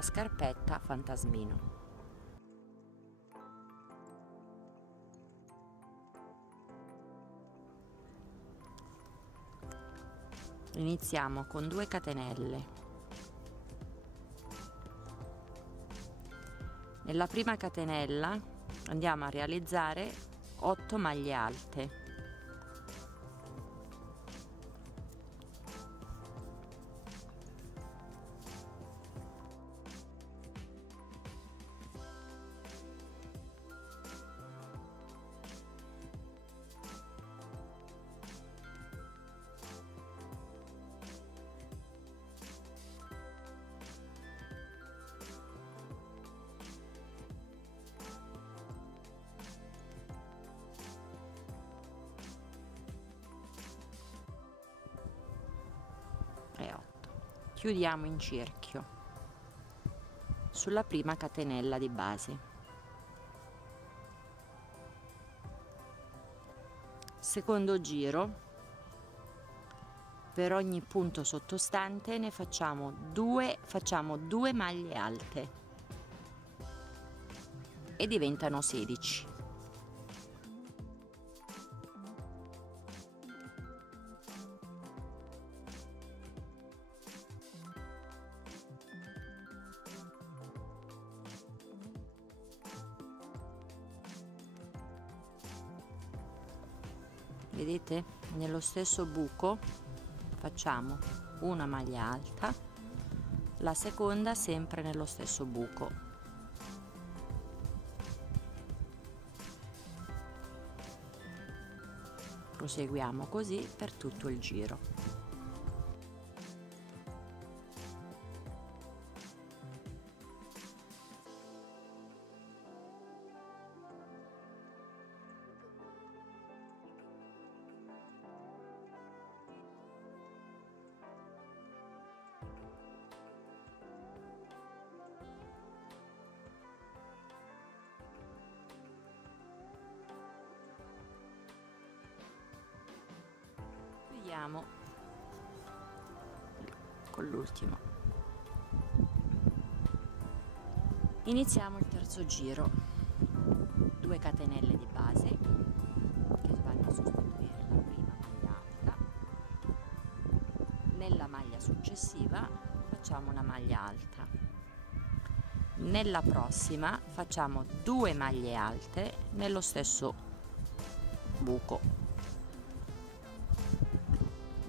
la scarpetta fantasmino. Iniziamo con 2 catenelle. Nella prima catenella andiamo a realizzare 8 maglie alte. E 8. Chiudiamo in cerchio sulla prima catenella di base. Secondo giro, per ogni punto sottostante ne facciamo 2 maglie alte e diventano 16. Vedete, nello stesso buco facciamo una maglia alta, la seconda sempre nello stesso buco. Proseguiamo così per tutto il giro. Chiudiamo con l'ultimo. Iniziamo il terzo giro. 2 catenelle di base che vanno a sostituire la prima maglia alta. Nella maglia successiva facciamo una maglia alta. Nella prossima facciamo 2 maglie alte nello stesso buco.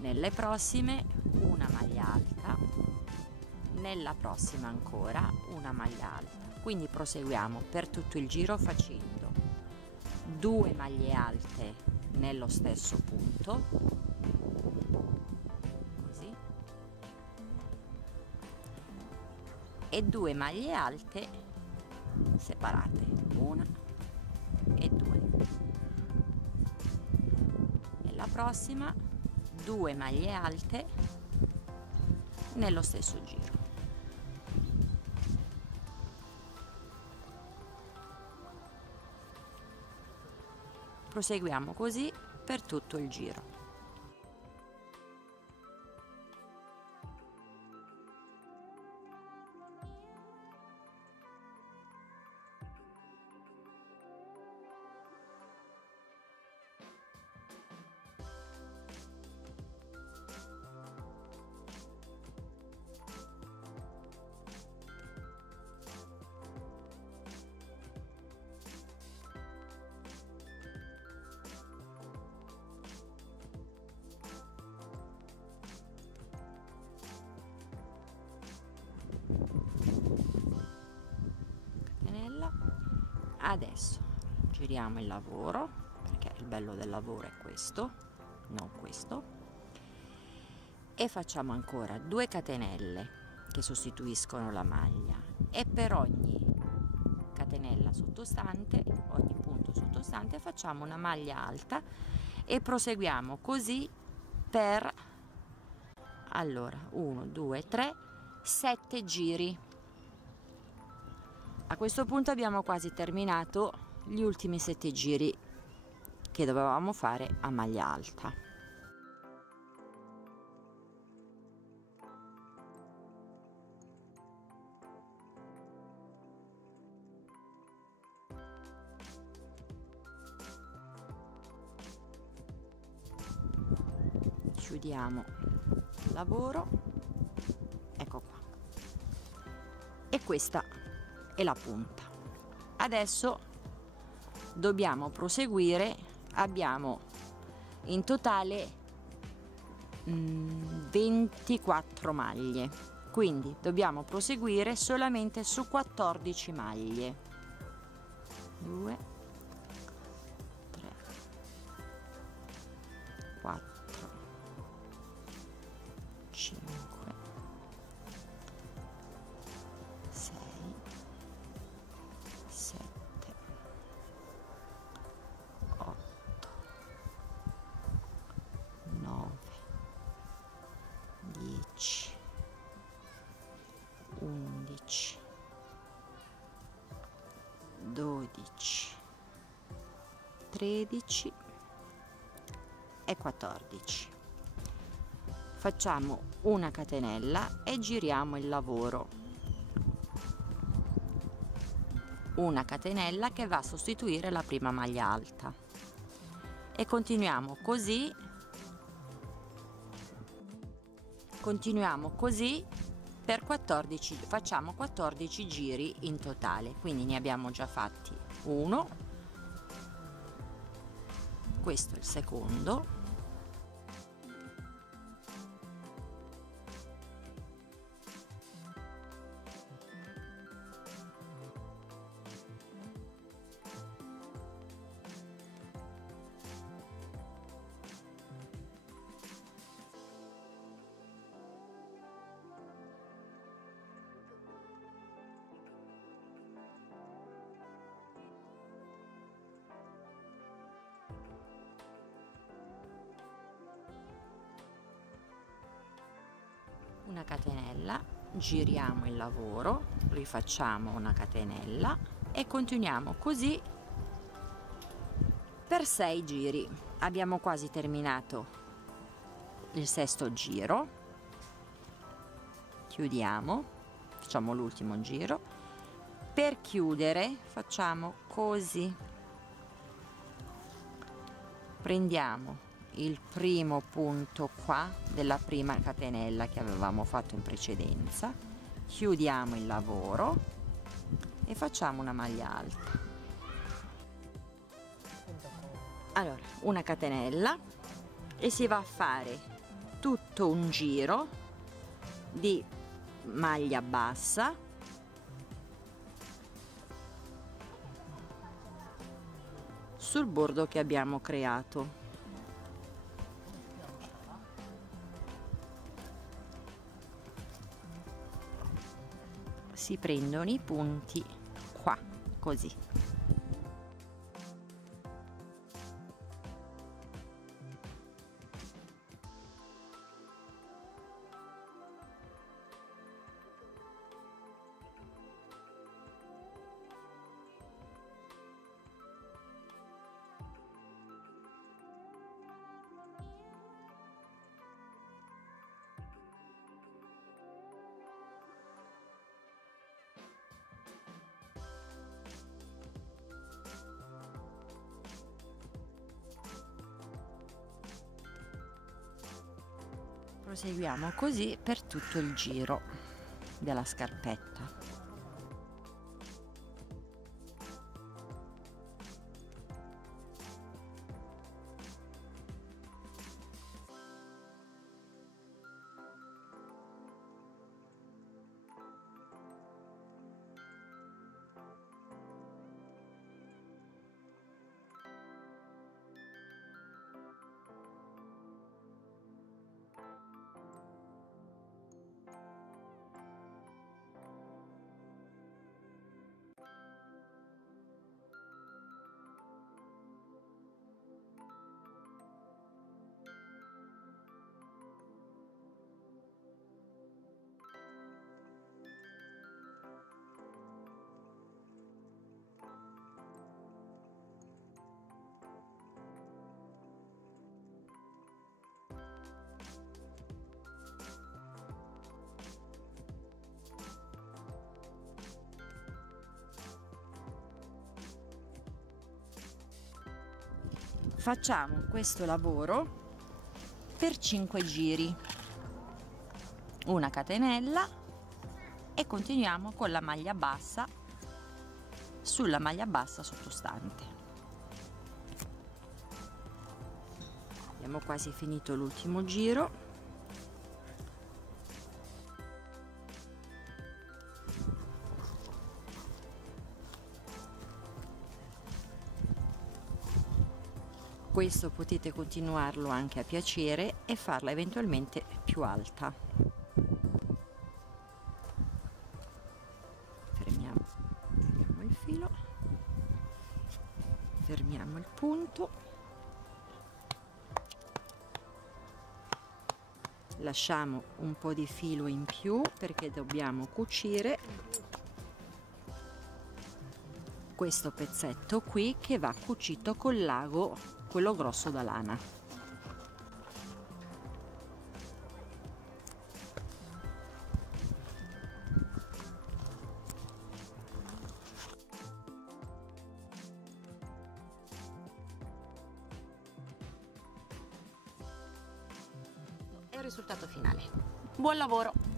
Nelle prossime una maglia alta, nella prossima ancora una maglia alta. Quindi proseguiamo per tutto il giro facendo 2 maglie alte nello stesso punto, così, e 2 maglie alte separate, una e 2. Nella prossima 2 maglie alte nello stesso giro. Proseguiamo così per tutto il giro. Adesso giriamo il lavoro, perché il bello del lavoro è questo, non questo, e facciamo ancora 2 catenelle che sostituiscono la maglia, e per ogni catenella sottostante, ogni punto sottostante, facciamo una maglia alta e proseguiamo così per 1 2 3 7 giri. A questo punto abbiamo quasi terminato gli ultimi 7 giri che dovevamo fare a maglia alta. chiudiamo il lavoro, ecco qua, e questa è la punta. Adesso dobbiamo proseguire, abbiamo in totale 24 maglie, quindi dobbiamo proseguire solamente su 14 maglie. 2 3 4 5 6 7 8 9 10 11 12 13 e 14. Facciamo una catenella e giriamo il lavoro, una catenella che va a sostituire la prima maglia alta, e continuiamo così per 14, facciamo 14 giri in totale, quindi ne abbiamo già fatti uno, questo è il secondo, una catenella, giriamo il lavoro, rifacciamo una catenella e continuiamo così per 6 giri. Abbiamo quasi terminato il sesto giro, chiudiamo, facciamo l'ultimo giro. Per chiudere facciamo così, prendiamo il primo punto qua della prima catenella che avevamo fatto in precedenza, chiudiamo il lavoro e facciamo una maglia alta. Allora, una catenella, e si va a fare tutto un giro di maglia bassa sul bordo che abbiamo creato. Si prendono i punti qua, così. Proseguiamo così per tutto il giro della scarpetta. Facciamo questo lavoro per 5 giri, una catenella e continuiamo con la maglia bassa sulla maglia bassa sottostante. Abbiamo quasi finito l'ultimo giro. Questo potete continuarlo anche a piacere e farla eventualmente più alta. Fermiamo il filo, fermiamo il punto, lasciamo un po' di filo in più perché dobbiamo cucire questo pezzetto qui che va cucito col lago, quello grosso da lana. È il risultato finale. Buon lavoro!